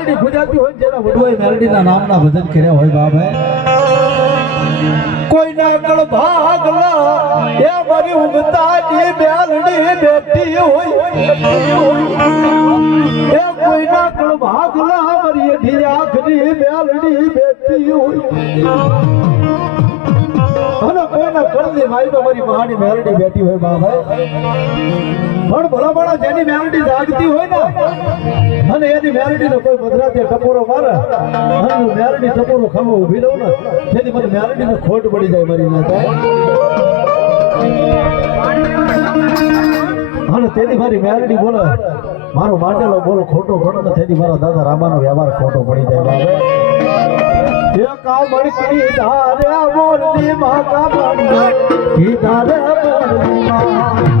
મેલડી ગુજરાતી હોય જેના વડવાઈ મેલડીના નામના ભજન કર્યા હોય બાપ કોઈના કળ ભાગલા એ મારી ઉગતાની મેલડી બેઠી હોય એ કોઈના કળ ભાગલા મારી એઠી આખરી મેલડી બેઠી હોય અને કોઈના કળની માઈ તો મારી મહાની મેલડી બેઠી હોય બાપ પણ ભલા ભલા જેની મેલડી જાગતી હોય ને અને એની મેલડી ને કોઈ મધરાતે ટપોરો મારે અને મેલડી ટપોરો ખાવા ઊભી રહું ને જેની મને મેલડી ને ખોટ પડી જાય મારી ના અને તેની મારી મેલડી બોલે મારો માંડેલો બોલો ખોટો ઘણો ને તેની મારા દાદા રામાનો વ્યવહાર ખોટો પડી જાય બાબે એ કામણ કી ધારે બોલતી મા કામણ કી ધારે બોલતી મા